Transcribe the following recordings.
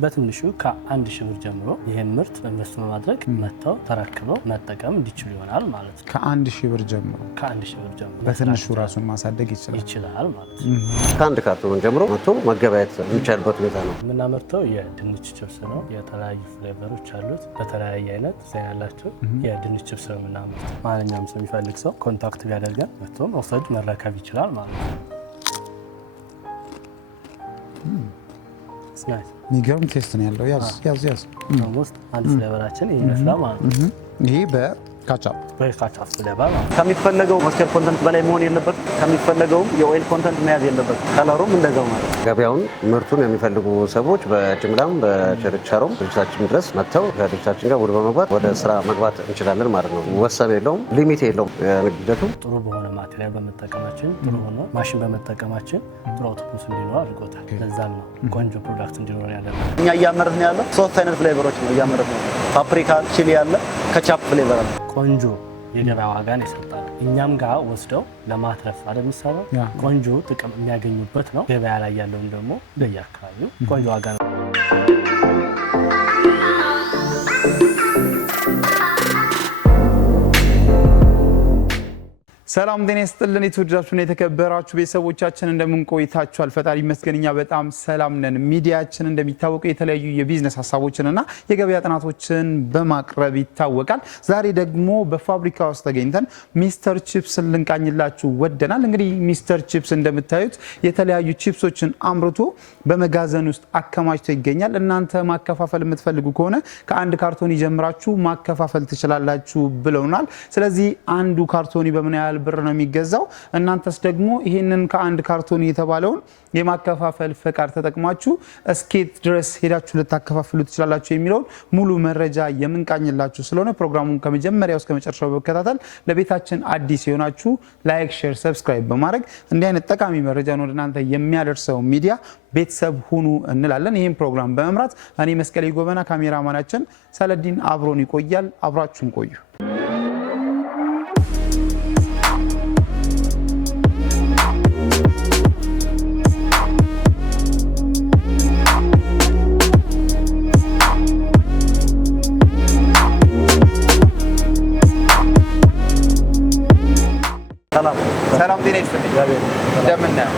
በትንሹ ከ1000 ብር ጀምሮ ይሄን ምርት ኢንቨስት በማድረግ መተው ተረክበው መጠቀም እንዲችሉ ይሆናል ማለት ነው። ከ1000 ብር ጀምሮ በትንሹ ራሱን ማሳደግ ይችላል ማለት ነው። ከአንድ ካርቶን ጀምሮ መቶ መገበያየት የሚቻልበት ሁኔታ ነው። የምናመርተው የድንች ቺፕስ ነው። የተለያዩ ፍሌቨሮች አሉት። በተለያየ አይነት ዲዛይን ያላቸው የድንች ቺፕስ ነው የምናመርተው። ማንኛውም ሰው የሚፈልግ ሰው ኮንታክት ቢያደርገን መጥቶ መውሰድ መረከብ ይችላል ማለት ነው። የሚገርም ቴስት ነው ያለው። ያዝ ኦልሞስት አንድ ፍሌቨራችን ይመስላል ማለት ነው። ይሄ በካቻፕ ፍሌቨር ከሚፈለገው ሞይስቸር ኮንተንት በላይ መሆን የለበትም። ከሚፈለገው የኦይል ኮንተንት መያዝ የለበትም። ከለሩም እንደዛው ማለት ነው። ገበያውን ምርቱን የሚፈልጉ ሰዎች በጅምላም በችርቻሮም ድርጅታችን ድረስ መጥተው ከድርጅታችን ጋር ወደ በመግባት ወደ ስራ መግባት እንችላለን ማለት ነው። ወሰን የለውም፣ ሊሚት የለውም። ንግደቱ ጥሩ በሆነ ማቴሪያል በመጠቀማችን ጥሩ ሆኖ ማሽን በመጠቀማችን ጥሩ አውቶፑስ እንዲኖር አድርጎታል። ለዛም ነው ቆንጆ ፕሮዳክት እንዲኖር ያደረገው። እኛ እያመረትን ያለው 3 አይነት ፍሌቨሮች ነው እያመረትን ነው። ፓፕሪካ፣ ቺሊ ያለ ከቻፕ ፍሌቨር አለ። ቆንጆ የገበያ ዋጋን ይሰጣል። እኛም ጋር ወስደው ለማትረፍ አይደል የሚሰራው ቆንጆ ጥቅም የሚያገኙበት ነው። ገበያ ላይ ያለውን ደግሞ በየአካባቢው ቆንጆ ዋጋ ነው። ሰላም ጤና ይስጥልን። የተወደዳችሁና የተከበራችሁ ቤተሰቦቻችን እንደምን ቆይታችኋል? ፈጣሪ ይመስገን እኛ በጣም ሰላም ነን። ሚዲያችን እንደሚታወቀው የተለያዩ የቢዝነስ ሀሳቦችንና የገበያ ጥናቶችን በማቅረብ ይታወቃል። ዛሬ ደግሞ በፋብሪካ ውስጥ ተገኝተን ሚስተር ቺፕስን ልንቃኝላችሁ ወደናል። እንግዲህ ሚስተር ቺፕስ እንደምታዩት የተለያዩ ቺፕሶችን አምርቶ በመጋዘን ውስጥ አከማችቶ ይገኛል። እናንተ ማከፋፈል የምትፈልጉ ከሆነ ከአንድ ካርቶኒ ጀምራችሁ ማከፋፈል ትችላላችሁ ብለውናል። ስለዚህ አንዱ ካርቶኒ በምን ያህል ብር ነው የሚገዛው? እናንተስ ደግሞ ይሄንን ከአንድ ካርቶኒ የተባለውን የማከፋፈል ፈቃድ ተጠቅማችሁ እስኬት ድረስ ሄዳችሁ ልታከፋፍሉ ትችላላችሁ የሚለውን ሙሉ መረጃ የምንቃኝላችሁ ስለሆነ ፕሮግራሙን ከመጀመሪያው እስከ መጨረሻው በመከታተል ለቤታችን አዲስ የሆናችሁ ላይክ፣ ሼር፣ ሰብስክራይብ በማድረግ እንዲህ አይነት ጠቃሚ መረጃን ወደ እናንተ የሚያደርሰው ሚዲያ ቤተሰብ ሁኑ እንላለን። ይህን ፕሮግራም በመምራት እኔ መስቀሌ ጎበና፣ ካሜራማናችን ሰለዲን አብሮን ይቆያል። አብራችሁን ቆዩ። ሰላም ጤና ይስጥልኝ። እንደምን ነህ?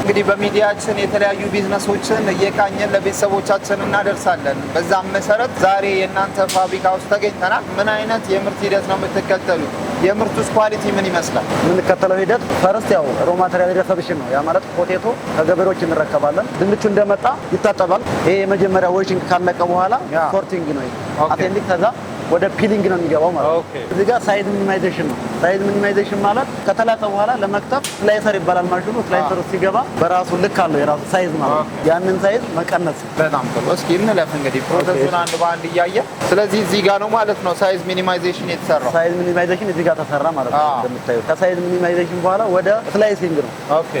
እንግዲህ በሚዲያችን የተለያዩ ቢዝነሶችን እየቃኘን ለቤተሰቦቻችን እናደርሳለን። በዛም መሰረት ዛሬ የእናንተ ፋብሪካ ውስጥ ተገኝተናል። ምን አይነት የምርት ሂደት ነው የምትከተሉት? የምርቱስ ኳሊቲ ምን ይመስላል? የምንከተለው ሂደት ፈርስት ያው ሮ ማቴሪያል ሪሰፕሽን ነው። ያ ማለት ፖቴቶ ከገበሬዎች እንረከባለን። ድንቹ እንደመጣ ይታጠባል። ይሄ የመጀመሪያ ዋሽንግ ካለቀ በኋላ ሶርቲንግ ነው። አቴንዲንግ ከዛ ወደ ፒሊንግ ነው የሚገባው ማለት ነው። እዚህ ጋር ሳይዝ ሚኒማይዜሽን ነው። ሳይዝ ሚኒማይዜሽን ማለት ከተላጠ በኋላ ለመክተፍ ስላይሰር ይባላል ማሽኑ። ስላይሰሩ ሲገባ በራሱ ልክ አለው የራሱ ሳይዝ ማለት ነው። ያንን ሳይዝ መቀነስ። በጣም ጥሩ። እስኪ እንለፍ እንግዲህ ፕሮሰሱን አንድ በአንድ እያየን። ስለዚህ እዚህ ጋር ነው ማለት ነው ሳይዝ ሚኒማይዜሽን የተሰራው። ሳይዝ ሚኒማይዜሽን እዚህ ጋር ተሰራ ማለት ነው። እንደምታዩት ከሳይዝ ሚኒማይዜሽን በኋላ ወደ ስላይሲንግ ነው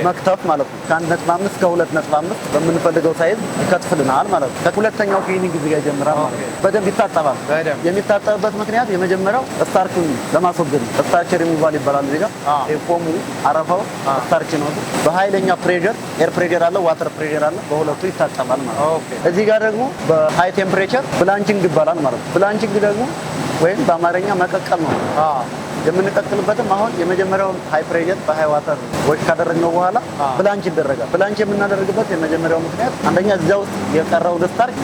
መክተፍ ማለት ነው። ከ1.5 እስከ 2.5 በምንፈልገው ሳይዝ ይከትፍልናል ማለት ነው። ከሁለተኛው ፊሊንግ እዚህ ጋር ይጀምራል ማለት ነው። በደንብ ይታጠባል። የሚታጠብበት ምክንያት የመጀመሪያው ስታርቹን ለማስወገድ ነው። ስታርች ሪሙቫል ይባላል። እዚህ ጋር ፎሙ አረፋው ስታርች ነው። በኃይለኛ ፕሬሸር ኤር ፕሬሸር አለ፣ ዋተር ፕሬሸር አለ። በሁለቱ ይታጠባል ማለት ነው። እዚህ ጋር ደግሞ በሃይ ቴምፕሬቸር ብላንቺንግ ይባላል ማለት ነው። ብላንቺንግ ደግሞ ወይም በአማርኛ መቀቀል ነው። የምንቀቅልበትም አሁን የመጀመሪያውን ሃይ ፕሬሸር በሃይ ዋተር ወሽ ካደረግነው በኋላ ብላንች ይደረጋል። ብላንች የምናደርግበት የመጀመሪያው ምክንያት አንደኛ እዚያ ውስጥ የቀረውን ስታርች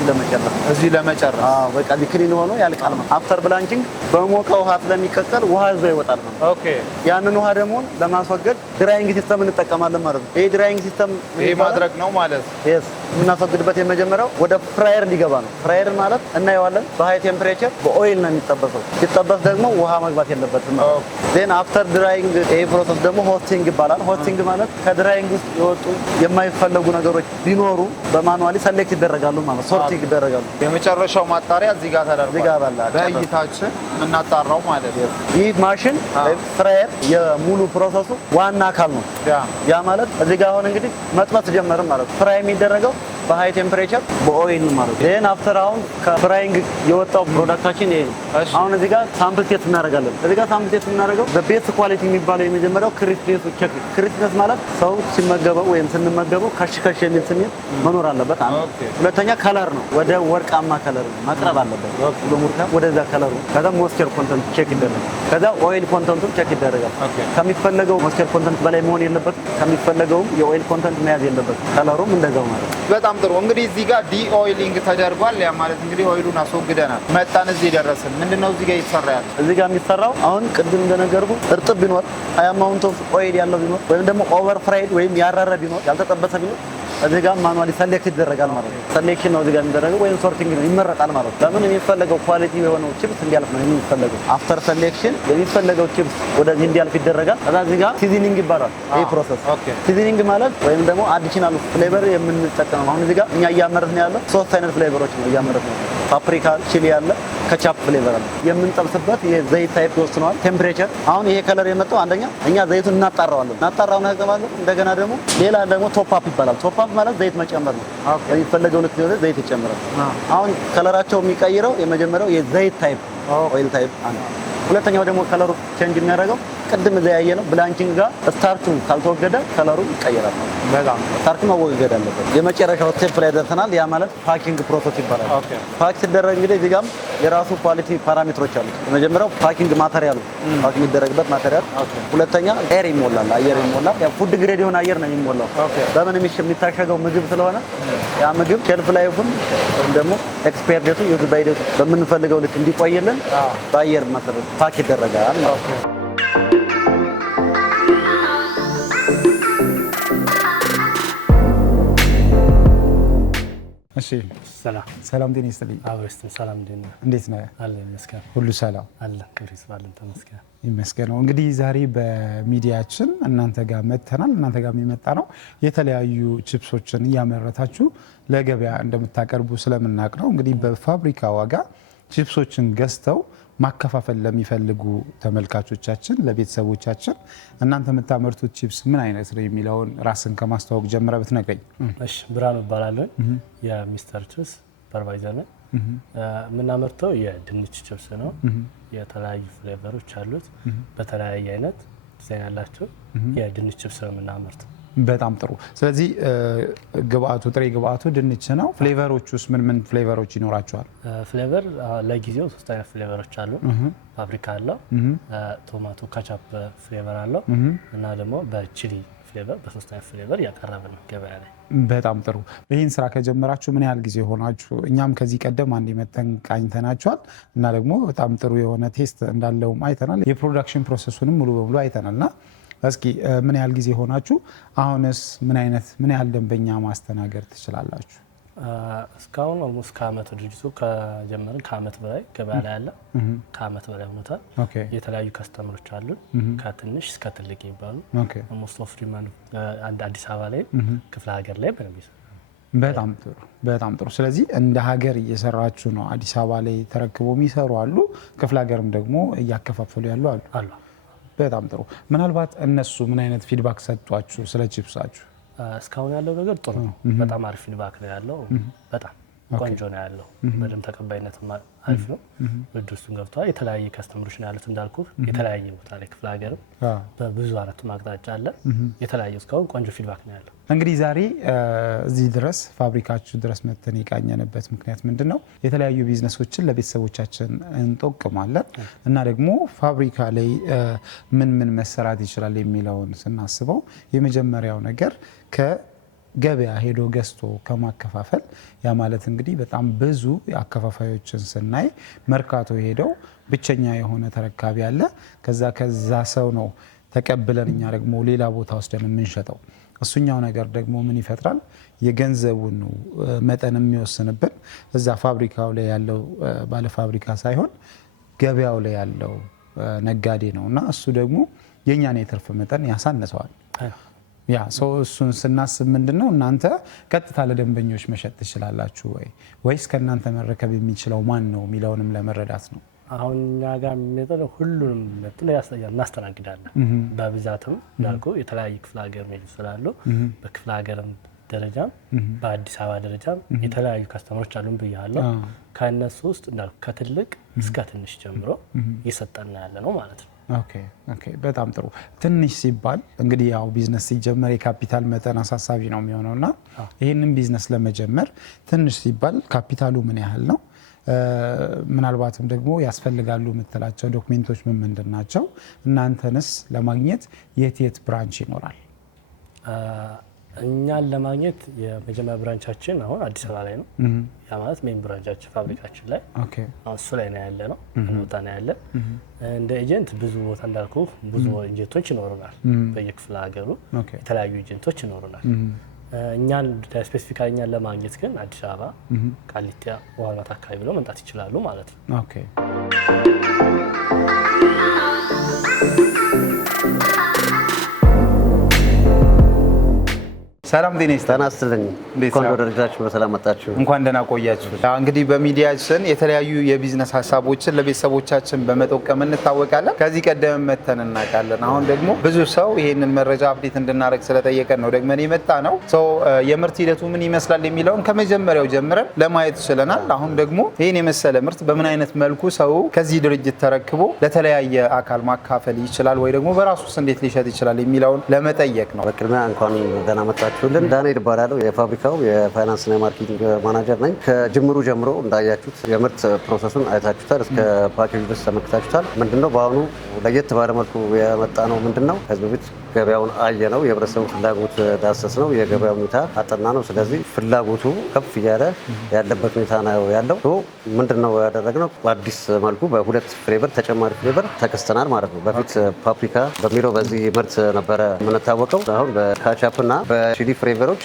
ለመጨረስ በቃ ክሊን ሆኖ ያልቃል ማለት። አፍተር ብላንቺንግ በሞቀ ውሃ ስለሚቀቀል ውሃ እዛው ይወጣል ማለት። ያንን ውሃ ደግሞ ለማስወገድ ድራይንግ ሲስተም እንጠቀማለን ማለት ነው። ይሄ ድራይንግ ሲስተም ይሄ ማድረግ ነው ማለት yes የምናስወግድበት የመጀመሪያው ወደ ፍራየር ሊገባ ነው። ፍራየር ማለት እናየዋለን በሃይ ቴምፕሬቸር በኦይል ነው የሚጠበሰው። ሲጠበስ ደግሞ ውሃ መግባት የለበትም። ዜን አፍተር ድራይንግ ይሄ ፕሮሰስ ደግሞ ሆስቲንግ ይባላል። ሆስቲንግ ማለት ከድራይንግ ውስጥ የወጡ የማይፈለጉ ነገሮች ቢኖሩ በማኑዋሊ ሰሌክት ይደረጋሉ ማለት ሶርቲንግ ይደረጋሉ። የመጨረሻው ማጣሪያ እዚህ ጋር ተደርጓል። እዚህ ጋር ባላ በእይታችን እናጣራው ማለት ነው። ይህ ማሽን ፍራየር የሙሉ ፕሮሰሱ ዋና አካል ነው። ያ ማለት እዚህ ጋር አሁን እንግዲህ መጥበስ ጀመርን ማለት ነው። ፍራይ የሚደረገው በሃይ ቴምፕሬቸር በኦይል ማለት ነው። ዴን አፍተር አሁን ከፍራይንግ የወጣው ፕሮዳክታችን ይሄ ነው። አሁን እዚህ ጋር ሳምፕል ቴስት እናደርጋለን። እዚህ ጋር ሳምፕል ቴስት የምናደርገው በቤስት ኳሊቲ የሚባለው የመጀመሪያው ክሪስፒነስ ቼክ። ክሪስፒነስ ማለት ሰው ሲመገበው ወይም ስንመገበው ከሽ የሚል ስሜት መኖር አለበት። ሁለተኛ ከለር ነው። ወደ ወርቃማ ከለር መቅረብ አለበት። ወደዛ ከለሩ ከዛ ሞስቸር ኮንተንት ቼክ ይደረጋል። ከዛ ኦይል ኮንተንቱን ቼክ ይደረጋል። ከሚፈለገው ሞስቸር ኮንተንት በላይ መሆን የለበትም። ከሚፈለገውም የኦይል ኮንተንት መያዝ የለበትም። ከለሩም እንደዛው ማለት ነው። በጣም ጥሩ። እንግዲህ እዚህ ጋር ዲኦይሊንግ ተደርጓል። ያ ማለት እንግዲህ ኦይሉን አስወግደናል። መጣን እዚህ ደረስን። ምንድነው እዚህ ጋር እየተሰራ ያለው? እዚህ ጋር የሚሰራው አሁን ቅድም እንደነገርኩ እርጥብ ቢኖር ሃይ አማውንት ኦፍ ኦይል ያለው ቢኖር ወይም ደግሞ ኦቨር ፍራይድ ወይም ያረረ ቢኖር ያልተጠበሰ ቢኖር እዚህ ጋር ማኑዋሊ ሰሌክት ይደረጋል ማለት ነው። ሰሌክሽን ነው እዚህ ጋር የሚደረገው ወይም ሶርቲንግ ነው ይመረጣል ማለት ነው። ለምን የሚፈለገው ኳሊቲ የሆነው ቺፕስ እንዲያልፍ ነው የሚፈለገው። አፍተር ሰሌክሽን የሚፈለገው ቺፕስ ወደዚህ እንዲያልፍ ይደረጋል። ከዛ እዚህ ጋር ሲዝኒንግ ይባላል ይሄ ፕሮሰስ። ሲዝኒንግ ማለት ወይም ደግሞ አዲሽናል ፍሌቨር የምንጠቀመው አሁን እዚህ ጋር እኛ እያመረትን ያለው 3 አይነት ፍሌቨሮች ነው እያመረትን ያለው። ፓፕሪካ፣ ቺሊ ያለ ከቻፕ ፍሌቨር አለ። የምንጠብስበት የዘይት ታይፕ ይወስነዋል ቴምፕሬቸር። አሁን ይሄ ከለር የመጣው አንደኛ እኛ ዘይቱን እናጣራዋለን። እናጣራውን ያቀባለን። እንደገና ደግሞ ሌላ ደግሞ ቶፕ አፕ ይባላል። ቶፕ አፕ ማለት ዘይት መጨመር ነው። የሚፈለገው ልክ ሲሆን ዘይት ይጨምራል። አሁን ከለራቸው የሚቀይረው የመጀመሪያው የዘይት ታይፕ ኦይል ታይፕ አንዱ። ሁለተኛው ደግሞ ከለሩ ቼንጅ የሚያደርገው ቅድም እዛ ያየ ነው ብላንቺንግ ጋር ስታርቹ ካልተወገደ ከለሩ ይቀየራል። በጣም ስታርቹ መወገድ አለበት። የመጨረሻው ስቴፕ ላይ ደርሰናል። ያ ማለት ፓኪንግ ፕሮሰስ ይባላል። ፓክ ሲደረግ እንግዲህ እዚህ ጋርም የራሱ ኳሊቲ ፓራሜትሮች አሉ። የመጀመሪያው ፓኪንግ ማቴሪያል ፓክ የሚደረግበት ማቴሪያል፣ ሁለተኛ ኤር ይሞላል፣ አየር ይሞላል። ያ ፉድ ግሬድ የሆነ አየር ነው የሚሞላው። በምን የሚታሸገው ምግብ ስለሆነ ያ ምግብ ሼልፍ ላይፉን ወይም ደግሞ ኤክስፓየር ዴቱ ዩዝ ባይ ዴቱ በምንፈልገው ልክ እንዲቆይልን በአየር መሰረት ፓክ ይደረጋል ማለት ነው። እሺ ሰላም ጤና ይስጥልኝ። አብረስትን ሰላም ጤና እንዴት ነህ? አለ ይመስገን ሁሉ ሰላም አለ ክብሪስ ባለን ተመስገን ይመስገን ነው። እንግዲህ ዛሬ በሚዲያችን እናንተ ጋር መጥተናል። እናንተ ጋር የሚመጣ ነው የተለያዩ ቺፕሶችን እያመረታችሁ ለገበያ እንደምታቀርቡ ስለምናውቅ ነው። እንግዲህ በፋብሪካ ዋጋ ቺፕሶችን ገዝተው ማከፋፈል ለሚፈልጉ ተመልካቾቻችን ለቤተሰቦቻችን እናንተ የምታመርቱት ቺፕስ ምን አይነት ነው የሚለውን ራስን ከማስተዋወቅ ጀምረህ ብትነግረኝ። እሺ ብርሃኑ እባላለሁ። የሚስተር ቺፕስ ሱፐርቫይዘር ነኝ። የምናመርተው የድንች ቺፕስ ነው። የተለያዩ ፍሌቨሮች አሉት። በተለያየ አይነት ዲዛይን ያላቸው የድንች ቺፕስ ነው የምናመርተው። በጣም ጥሩ። ስለዚህ ግብአቱ ጥሬ ግብአቱ ድንች ነው። ፍሌቨሮች ውስጥ ምን ምን ፍሌቨሮች ይኖራቸዋል? ፍሌቨር ለጊዜው 3 አይነት ፍሌቨሮች አሉ። ፋብሪካ አለው፣ ቶማቶ ካቻፕ ፍሌቨር አለው እና ደግሞ በቺሊ ፍሌቨር በ3 አይነት ፍሌቨር ያቀረብን ነው ገበያ ላይ። በጣም ጥሩ። ይህን ስራ ከጀመራችሁ ምን ያህል ጊዜ ሆናችሁ? እኛም ከዚህ ቀደም አንድ መተን ቃኝተናችኋል እና ደግሞ በጣም ጥሩ የሆነ ቴስት እንዳለውም አይተናል። የፕሮዳክሽን ፕሮሰሱንም ሙሉ በሙሉ አይተናልና እስኪ ምን ያህል ጊዜ ሆናችሁ? አሁንስ ምን ያህል ደንበኛ ማስተናገድ ትችላላችሁ? እስካሁን ኦልሞስት ከአመት ድርጅቱ ከጀመርን ከአመት በላይ ገበያ ላይ ያለ ከአመት በላይ ሆኖታል። የተለያዩ ከስተመሮች አሉ ከትንሽ እስከ ትልቅ ይባሉ። ኦልሞስት ኦፍ ዲማንድ አዲስ አበባ ላይ ክፍለ ሀገር ላይ በነብይ በጣም ጥሩ። ስለዚህ እንደ ሀገር እየሰራችሁ ነው። አዲስ አበባ ላይ ተረክቦ የሚሰሩ አሉ፣ ክፍለ ሀገርም ደግሞ እያከፋፈሉ ያሉ አሉ። በጣም ጥሩ። ምናልባት እነሱ ምን አይነት ፊድባክ ሰጧችሁ ስለ ቺፕሳችሁ? እስካሁን ያለው ነገር ጥሩ ነው። በጣም አሪፍ ፊድባክ ነው ያለው። በጣም ቆንጆ ነው ያለው። በደንብ ተቀባይነት አሪፍ ነው። ውድድሩን ገብቷል። የተለያየ ከስተመሮች ነው ያሉት እንዳልኩ የተለያየ ቦታ ላይ ክፍለ ሀገርም በብዙ አራቱም አቅጣጫ አለ። የተለያየ እስካሁን ቆንጆ ፊድባክ ነው ያለው። እንግዲህ ዛሬ እዚህ ድረስ ፋብሪካችሁ ድረስ መተን የቃኘንበት ምክንያት ምንድነው? የተለያዩ ቢዝነሶችን ለቤተሰቦቻችን እንጠቅማለን እና ደግሞ ፋብሪካ ላይ ምን መሰራት ይችላል የሚለውን ስናስበው የመጀመሪያው ነገር ገበያ ሄዶ ገዝቶ ከማከፋፈል ያ ማለት እንግዲህ በጣም ብዙ አከፋፋዮችን ስናይ መርካቶ ሄደው ብቸኛ የሆነ ተረካቢ አለ። ከዛ ሰው ነው ተቀብለን እኛ ደግሞ ሌላ ቦታ ወስደን የምንሸጠው። እሱኛው ነገር ደግሞ ምን ይፈጥራል? የገንዘቡን መጠን የሚወስንብን እዛ ፋብሪካው ላይ ያለው ባለ ፋብሪካ ሳይሆን ገበያው ላይ ያለው ነጋዴ ነውና እሱ ደግሞ የኛን የትርፍ መጠን ያሳነሰዋል። ያ እሱን ስናስብ ምንድነው እናንተ ቀጥታ ለደንበኞች መሸጥ ትችላላችሁ ወይስ ከእናንተ መረከብ የሚችለው ማን ነው የሚለውንም ለመረዳት ነው። አሁን እኛ ጋር የሚመጣው ሁሉንም መጥቶ እናስተናግዳለን። በብዛትም እንዳልኩ የተለያዩ ክፍለ ሀገር ሜል ስላሉ በክፍለ ሀገርም ደረጃም በአዲስ አበባ ደረጃም የተለያዩ ካስተመሮች አሉን ብያለሁ። ከእነሱ ውስጥ እንዳልኩ ከትልቅ እስከ ትንሽ ጀምሮ እየሰጠን ያለ ነው ማለት ነው። ኦኬ በጣም ጥሩ። ትንሽ ሲባል እንግዲህ ያው ቢዝነስ ሲጀመር የካፒታል መጠን አሳሳቢ ነው የሚሆነውና ይህንን ቢዝነስ ለመጀመር ትንሽ ሲባል ካፒታሉ ምን ያህል ነው? ምናልባትም ደግሞ ያስፈልጋሉ የምትላቸው ዶክሜንቶች ምንድን ናቸው? እናንተንስ ለማግኘት የት ብራንች ይኖራል? እኛን ለማግኘት የመጀመሪያ ብራንቻችን አሁን አዲስ አበባ ላይ ነው። ያ ማለት ሜን ብራንቻችን ፋብሪካችን ላይ እሱ ላይ ነው ያለ ነው። ቦታ ነው ያለ። እንደ ኤጀንት ብዙ ቦታ እንዳልኩ ብዙ ኤጀንቶች ይኖሩናል። በየክፍለ ሀገሩ የተለያዩ ኤጀንቶች ይኖሩናል። እኛን ስፔሲፊካሊ እኛን ለማግኘት ግን አዲስ አበባ ቃሊቲ ዋናት አካባቢ ብለው መምጣት ይችላሉ ማለት ነው። ሰላም ጤና ይስጥልኝ። እንኳን ወደ ድርጅታችን በሰላም መጣችሁ። እንኳን ደህና ቆያችሁ። እንግዲህ በሚዲያችን የተለያዩ የቢዝነስ ሀሳቦችን ለቤተሰቦቻችን በመጠቆም እንታወቃለን። ከዚህ ቀደም መተን እናውቃለን። አሁን ደግሞ ብዙ ሰው ይሄንን መረጃ አፕዴት እንድናደርግ ስለጠየቀን ነው ደግመን የመጣ ነው። የምርት ሂደቱ ምን ይመስላል የሚለውን ከመጀመሪያው ጀምረን ለማየት ችለናል። አሁን ደግሞ ይህን የመሰለ ምርት በምን አይነት መልኩ ሰው ከዚህ ድርጅት ተረክቦ ለተለያየ አካል ማካፈል ይችላል ወይ ደግሞ በራሱስ እንዴት ሊሸጥ ይችላል የሚለውን ለመጠየቅ ነው። በቅድሚያ እንኳን ደህና መጣችሁ። ዳንኤል እባላለሁ። የፋብሪካው የፋይናንስና የማርኬቲንግ ማናጀር ነኝ። ከጅምሩ ጀምሮ እንዳያችሁት የምርት ፕሮሰሱን አይታችሁታል፣ እስከ ፓኬጅ ድረስ ተመልክታችሁታል። ምንድነው በአሁኑ ለየት ባለመልኩ የመጣ ነው ምንድነው ከዚህ በፊት ገበያውን አየ ነው፣ የህብረተሰቡ ፍላጎት ዳሰስ ነው፣ የገበያው ሁኔታ አጠና ነው። ስለዚህ ፍላጎቱ ከፍ እያለ ያለበት ሁኔታ ነው ያለው። ምንድነው ያደረግነው በአዲስ መልኩ በሁለት ፍሌቨር ተጨማሪ ፍሌቨር ተከስተናል ማለት ነው። በፊት ፓፕሪካ በሚለው በዚህ ምርት ነበረ የምንታወቀው። አሁን በካቻፕ እና በቺሊ ፍሌቨሮች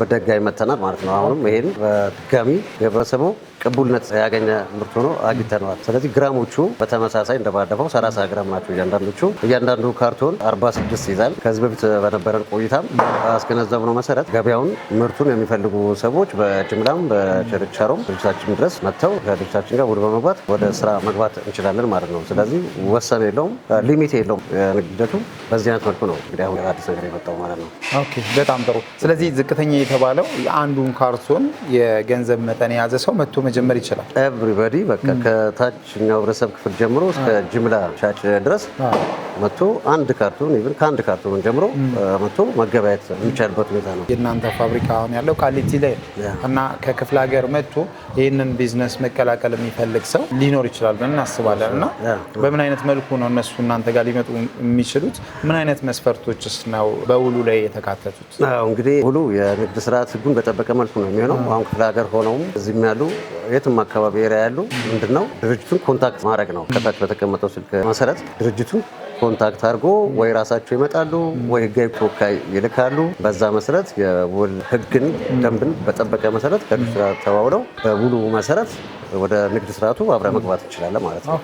በድጋሚ መተናል ማለት ነው። አሁንም ይሄን በድጋሚ የህብረተሰቡ ቅቡልነት ያገኘ ምርት ሆኖ አግኝተነዋል። ስለዚህ ግራሞቹ በተመሳሳይ እንደባለፈው 30 ግራም ናቸው እያንዳንዶቹ። እያንዳንዱ ካርቶን 46 ይዛል። ከዚህ በፊት በነበረን ቆይታም አስገነዘብነው መሰረት ገበያውን ምርቱን የሚፈልጉ ሰዎች በጅምላም በችርቻሮም ድርጅታችን ድረስ መጥተው ከድርጅታችን ጋር ውል በመግባት ወደ ስራ መግባት እንችላለን ማለት ነው። ስለዚህ ወሰን የለውም፣ ሊሚት የለውም። ንግድ ሂደቱ በዚህ አይነት መልኩ ነው እንግዲህ አሁን አዲስ ነገር የመጣው ማለት ነው። ኦኬ በጣም ጥሩ። ስለዚህ ዝቅተኛ የተባለው የአንዱን ካርቶን የገንዘብ መጠን የያዘ ሰው መጥቶ መጀመር ይችላል። ኤቭሪባዲ በቃ ከታችኛው ህብረተሰብ ክፍል ጀምሮ እስከ ጅምላ ሻጭ ድረስ መጥቶ አንድ ካርቶን ኢቭን ከአንድ ካርቶን ጀምሮ መጥቶ መገበያየት የሚቻልበት ሁኔታ ነው። የእናንተ ፋብሪካ አሁን ያለው ቃሊቲ ላይ እና ከክፍለ ሀገር መጥቶ ይህንን ቢዝነስ መቀላቀል የሚፈልግ ሰው ሊኖር ይችላል ብለን እናስባለን። እና በምን አይነት መልኩ ነው እነሱ እናንተ ጋር ሊመጡ የሚችሉት? ምን አይነት መስፈርቶችስ ነው በውሉ ላይ የተካተቱት? እንግዲህ ውሉ የንግድ ስርዓት ህጉን በጠበቀ መልኩ ነው የሚሆነው። አሁን ክፍለ ሀገር ሆነውም እዚህም ያሉ የትም አካባቢ ኤሪያ ያሉ ምንድነው ድርጅቱን ኮንታክት ማድረግ ነው። ከታች በተቀመጠው ስልክ መሰረት ድርጅቱን ኮንታክት አድርጎ ወይ ራሳቸው ይመጣሉ ወይ ህጋዊ ተወካይ ይልካሉ። በዛ መሰረት የውል ህግን ደንብን በጠበቀ መሰረት ከንግድ ስርዓት ተዋውለው በውሉ መሰረት ወደ ንግድ ስርዓቱ አብረ መግባት እንችላለን ማለት ነው።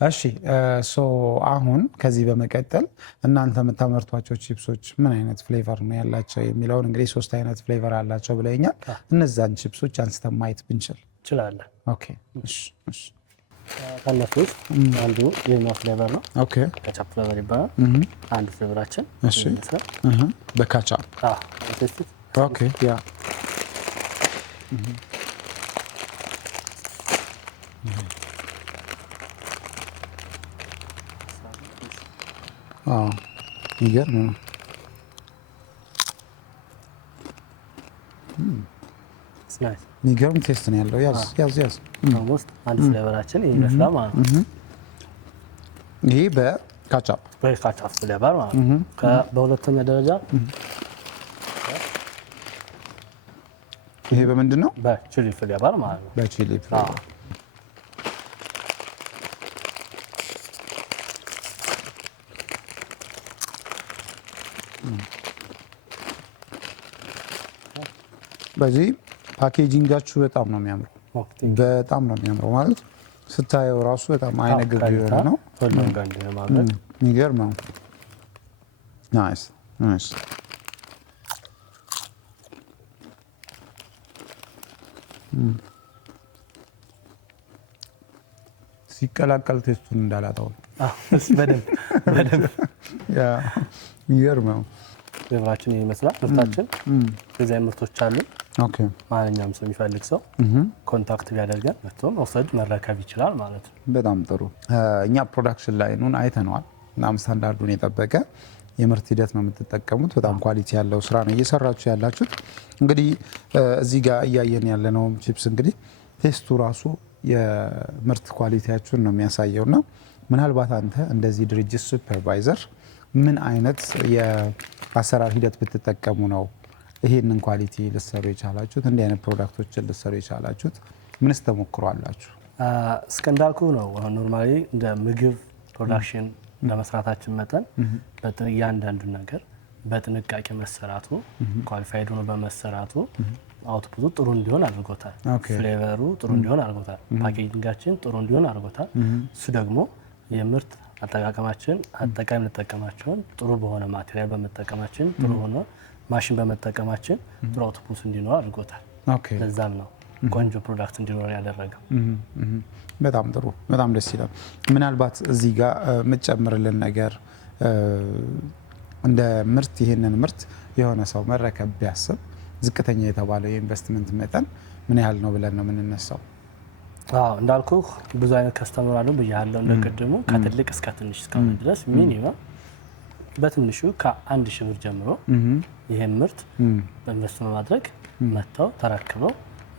እሺ አሁን ከዚህ በመቀጠል እናንተ የምታመርቷቸው ቺፕሶች ምን አይነት ፍሌቨር ነው ያላቸው የሚለውን እንግዲህ 3 አይነት ፍሌቨር አላቸው ብለኛል። እነዛን ቺፕሶች አንስተን ማየት ብንችል እንችላለን? ኦኬ እሺ ከነሱ ውስጥ አንዱ የኛው ፍሌቨር ነው። ኦኬ ካቻፕ ፍሌቨር ይባላል። አንዱ ፍሌቨራችን እሺ በካቻፕ ኦኬ ያ ይገርም ነው። የሚገርም ቴስት ነው ያለው። ያዝ አንድ ፍሌቨራችን ይመስላል ማለት ነው። ይሄ በካቻፕ ፍሌቨር ማለት ነው። በሁለተኛ ደረጃ ይሄ በምንድን ነው? በቺሊ ፍሌቨር ማለት ነው። በቺሊ ፍሌቨር በዚህ ፓኬጂንጋችሁ በጣም ነው የሚያምረው። በጣም ነው የሚያምረው ማለት ስታየው ራሱ በጣም አይነ ግብ የሆነ ነው። የሚገርም ነው። ናይስ ናይስ። ሲቀላቀል ቴስቱን እንዳላጣው ነው። በደንብ ያ ይገርማል። ፍሌቨራችን ይመስላል። ምርታችን እዚህ ምርቶች አሉ። ኦኬ ማንኛውም ሰው የሚፈልግ ሰው ኮንታክት ቢያደርገን መጥቶ መውሰድ መረከብ ይችላል ማለት ነው። በጣም ጥሩ። እኛ ፕሮዳክሽን ላይኑን አይተነዋል። እናም ስታንዳርዱን የጠበቀ የምርት ሂደት ነው የምትጠቀሙት። በጣም ኳሊቲ ያለው ስራ ነው እየሰራችሁ ያላችሁት። እንግዲህ እዚህ ጋር እያየን ያለነው ቺፕስ እንግዲህ ቴስቱ ራሱ የምርት ኳሊቲያችሁን ነው የሚያሳየውና ምናልባት አንተ እንደዚህ ድርጅት ሱፐርቫይዘር ምን አይነት የአሰራር ሂደት ብትጠቀሙ ነው ይሄንን ኳሊቲ ልትሰሩ የቻላችሁት? እንዲህ አይነት ፕሮዳክቶችን ልትሰሩ የቻላችሁት? ምንስ ተሞክሮ አላችሁ? እስከ እንዳልኩ ነው ኖርማሊ እንደ ምግብ ፕሮዳክሽን ለመስራታችን መጠን እያንዳንዱ ነገር በጥንቃቄ መሰራቱ ኳሊፋይድ ሆኖ በመሰራቱ አውትፑቱ ጥሩ እንዲሆን አድርጎታል። ፍሌቨሩ ጥሩ እንዲሆን አድርጎታል። ፓኬጂንጋችን ጥሩ እንዲሆን አድርጎታል። እሱ ደግሞ የምርት አጠቃቀማችን አጠቃላይ የምንጠቀማቸውን ጥሩ በሆነ ማቴሪያል በመጠቀማችን ጥሩ ሆነ ማሽን በመጠቀማችን ጥሩ አውትፑት እንዲኖር አድርጎታል። ለዛም ነው ቆንጆ ፕሮዳክት እንዲኖር ያደረገው። በጣም ጥሩ፣ በጣም ደስ ይላል። ምናልባት እዚህ ጋር የምትጨምርልን ነገር እንደ ምርት ይሄንን ምርት የሆነ ሰው መረከብ ቢያስብ ዝቅተኛ የተባለው የኢንቨስትመንት መጠን ምን ያህል ነው ብለን ነው የምንነሳው? እንዳልኩ ብዙ አይነት ከስተመር አሉ ብያለሁ። እንደቀደሙ ከትልቅ እስከ ትንሽ እስከሆነ ድረስ ሚኒመም በትንሹ ከ1000 ብር ጀምሮ ይሄን ምርት በኢንቨስት በማድረግ መጥተው ተረክበው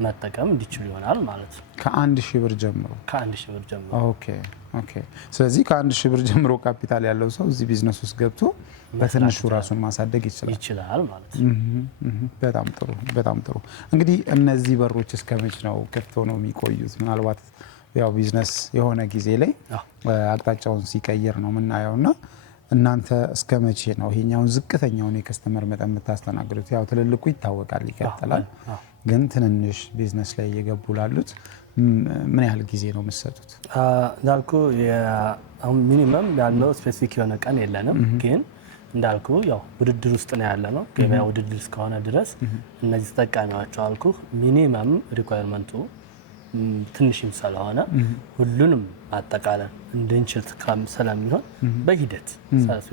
መጠቀም እንዲችሉ ይሆናል ማለት ነው። ከ1000 ብር ጀምሮ ኦኬ። ስለዚህ ከ1000 ብር ጀምሮ ካፒታል ያለው ሰው እዚህ ቢዝነስ ውስጥ ገብቶ በትንሹ ራሱን ማሳደግ ይችላል ማለት ነው። በጣም ጥሩ፣ በጣም ጥሩ። እንግዲህ እነዚህ በሮች እስከ መቼ ነው ክፍት ሆነው የሚቆዩት? ምናልባት ያው ቢዝነስ የሆነ ጊዜ ላይ አቅጣጫውን ሲቀይር ነው የምናየውና እናንተ እስከ መቼ ነው ይሄኛውን ዝቅተኛውን የከስተመር መጠን የምታስተናግዱት? ያው ትልልቁ ይታወቃል ይቀጥላል፣ ግን ትንንሽ ቢዝነስ ላይ እየገቡ ላሉት ምን ያህል ጊዜ ነው የምትሰጡት? እንዳልኩ አሁን ሚኒመም ያለው ስፔሲፊክ የሆነ ቀን የለንም፣ ግን እንዳልኩ ያው ውድድር ውስጥ ነው ያለ ነው። ገበያ ውድድር እስከሆነ ድረስ እነዚህ ተጠቃሚዋቸው አልኩ ሚኒመም ሪኳየርመንቱ ትንሽም ስለሆነ ሁሉንም አጠቃላይ እንድንችል ስለሚሆን በሂደት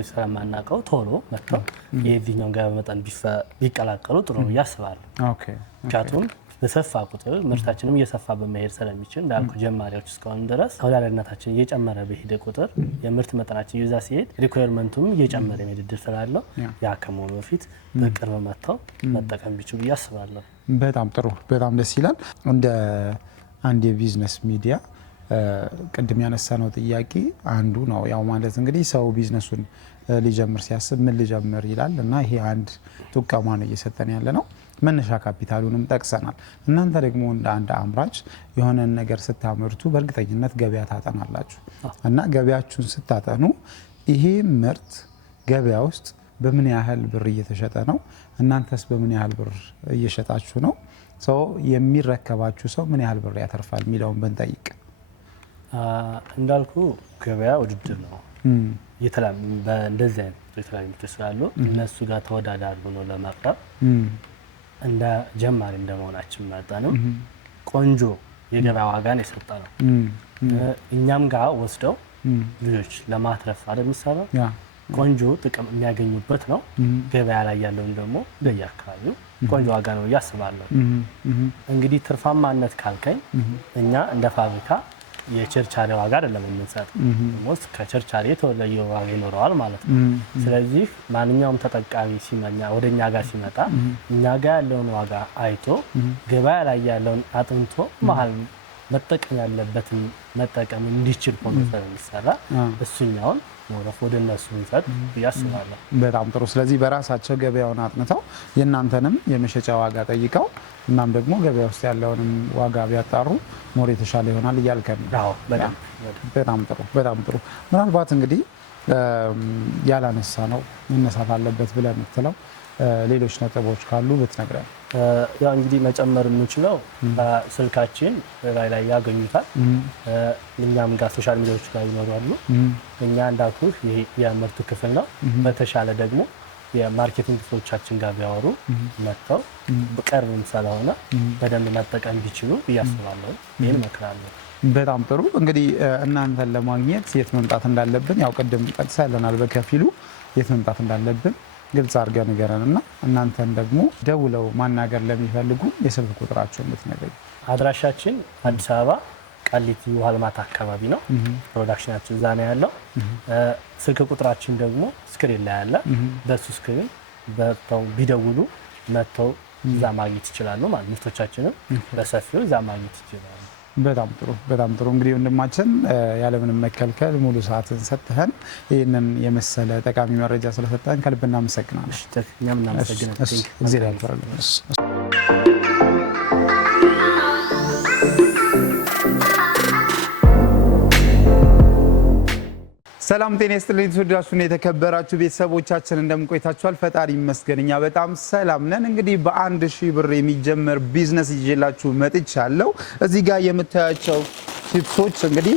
ስለማናውቀው ቶሎ መጥተው የዚህኛውን ገበያ መጠን ቢቀላቀሉ ጥሩ ነው ያስባሉ። ምክንያቱም በሰፋ ቁጥር ምርታችንም እየሰፋ በመሄድ ስለሚችል እንዳልኩ ጀማሪዎች እስከሆነ ድረስ ተወዳዳሪነታችን እየጨመረ በሄደ ቁጥር የምርት መጠናችን ይዛ ሲሄድ ሪኳየርመንቱም እየጨመረ የሚሄድ እድል ስላለው ያ ከመሆኑ በፊት በቅርብ መጥተው መጠቀም ቢችሉ ያስባለሁ። በጣም ጥሩ፣ በጣም ደስ ይላል። እንደ አንድ የቢዝነስ ሚዲያ ቅድም ያነሳነው ጥያቄ አንዱ ነው። ያው ማለት እንግዲህ ሰው ቢዝነሱን ሊጀምር ሲያስብ ምን ሊጀምር ይላል እና ይሄ አንድ ጥቆማ ነው እየሰጠን ያለ ነው። መነሻ ካፒታሉንም ጠቅሰናል። እናንተ ደግሞ እንደ አንድ አምራች የሆነን ነገር ስታመርቱ በእርግጠኝነት ገበያ ታጠናላችሁ እና ገበያችሁን ስታጠኑ ይሄ ምርት ገበያ ውስጥ በምን ያህል ብር እየተሸጠ ነው? እናንተስ በምን ያህል ብር እየሸጣችሁ ነው? ሰው የሚረከባችሁ ሰው ምን ያህል ብር ያተርፋል የሚለውን ብንጠይቅ። እንዳልኩ ገበያ ውድድር ነው። እንደዚህ አይነት የተለያዩ ምርቶች ስላሉ እነሱ ጋር ተወዳዳሪ ሆኖ ለማቅረብ እንደ ጀማሪ እንደመሆናችን መጠንም ቆንጆ የገበያ ዋጋን የሰጠ ነው። እኛም ጋር ወስደው ልጆች ለማትረፍ አይደል የሚሰራው ቆንጆ ጥቅም የሚያገኙበት ነው። ገበያ ላይ ያለውን ደግሞ በየአካባቢው ቆንጆ ዋጋ ነው እያስባለሁ። እንግዲህ ትርፋማነት ካልከኝ እኛ እንደ ፋብሪካ የቸርቻሪ ዋጋ አይደለም የምንሰጥ። ሞስ ከቸርቻሪ የተለየ ዋጋ ይኖረዋል ማለት ነው። ስለዚህ ማንኛውም ተጠቃሚ ሲመኛ ወደኛ ጋር ሲመጣ እኛ ጋር ያለውን ዋጋ አይቶ ገበያ ላይ ያለውን አጥንቶ መሀል መጠቀም ያለበትን መጠቀም እንዲችል ሆኖ ስለሚሰራ እሱኛውን ሞረፍ ወደ እነሱ እንሰጥ ያስባለሁ። በጣም ጥሩ። ስለዚህ በራሳቸው ገበያውን አጥንተው የእናንተንም የመሸጫ ዋጋ ጠይቀው እናም ደግሞ ገበያ ውስጥ ያለውንም ዋጋ ቢያጣሩ ሞር የተሻለ ይሆናል እያልከን ነው። በጣም ጥሩ፣ በጣም ጥሩ። ምናልባት እንግዲህ ያላነሳ ነው መነሳት አለበት ብለን የምትለው ሌሎች ነጥቦች ካሉ ብትነግረን። ያው እንግዲህ መጨመር የምንችለው በስልካችን ላይ ያገኙታል። እኛም ጋር ሶሻል ሚዲያዎች ላይ ይኖራሉ። እኛ እንዳልኩ ይሄ የምርቱ ክፍል ነው። በተሻለ ደግሞ የማርኬቲንግ ክፍሎቻችን ጋር ቢያወሩ መጥተው በቅርብም ስለሆነ በደንብ መጠቀም ቢችሉ እያስባለሁ። ይህን እመክራለሁ። በጣም ጥሩ እንግዲህ እናንተን ለማግኘት የት መምጣት እንዳለብን ያው ቀደም ጠቅሰናል በከፊሉ የት መምጣት እንዳለብን ግልጽ አድርገን ንገረንና እናንተን ደግሞ ደውለው ማናገር ለሚፈልጉ የስልክ ቁጥራችሁን ልትነግሩ። አድራሻችን አዲስ አበባ ቃሊቲ ውሃ ልማት አካባቢ ነው። ፕሮዳክሽናችን እዛ ነው ያለው። ስልክ ቁጥራችን ደግሞ ስክሪን ላይ አለ። በሱ ስክሪን ቢደውሉ መጥተው እዛ ማግኘት ይችላሉ ማለት ምርቶቻችንም በሰፊው እዛ ማግኘት ይችላሉ። በጣም ጥሩ እንግዲህ ወንድማችን ያለምንም መከልከል ሙሉ ሰዓትን ሰጥተን ይህንን የመሰለ ጠቃሚ መረጃ ስለሰጠን ከልብ እናመሰግናለን። እኛም እናመሰግናለን። እግዚአብሔር ያክብርልን። ሰላም ጤና ይስጥልኝ። ተወዳጁና የተከበራችሁ ቤተሰቦቻችን እንደምን ቆይታችኋል? ፈጣሪ ይመስገን እኛ በጣም ሰላም ነን። እንግዲህ በ1000 ብር የሚጀምር ቢዝነስ ይዤላችሁ መጥቻለሁ። እዚህ ጋር የምታያቸው ቺፕሶች እንግዲህ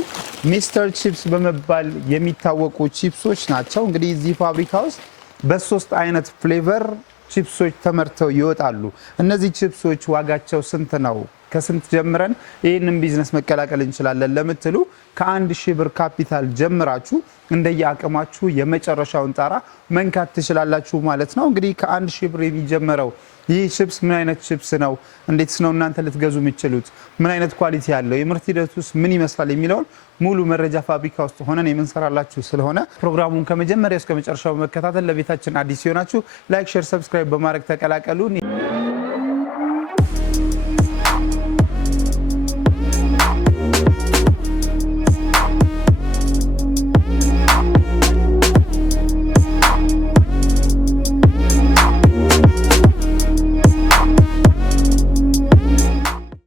ሚስተር ቺፕስ በመባል የሚታወቁ ቺፕሶች ናቸው። እንግዲህ እዚህ ፋብሪካ ውስጥ በ3 አይነት ፍሌቨር ቺፕሶች ተመርተው ይወጣሉ። እነዚህ ቺፕሶች ዋጋቸው ስንት ነው? ከስንት ጀምረን ይህንን ቢዝነስ መቀላቀል እንችላለን ለምትሉ ከ1000 ብር ካፒታል ጀምራችሁ እንደየአቅማችሁ የመጨረሻውን ጣራ መንካት ትችላላችሁ ማለት ነው። እንግዲህ ከ1000 ብር የሚጀምረው ይህ ቺፕስ ምን አይነት ቺፕስ ነው? እንዴትስ ነው እናንተ ልትገዙ የምትችሉት? ምን አይነት ኳሊቲ ያለው የምርት ሂደቱስ ምን ይመስላል የሚለውን ሙሉ መረጃ ፋብሪካ ውስጥ ሆነን የምንሰራላችሁ ስለሆነ ፕሮግራሙን ከመጀመሪያ እስከ መጨረሻው መከታተል፣ ለቤታችን አዲስ ሲሆናችሁ ላይክ፣ ሼር፣ ሰብስክራይብ በማድረግ ተቀላቀሉን።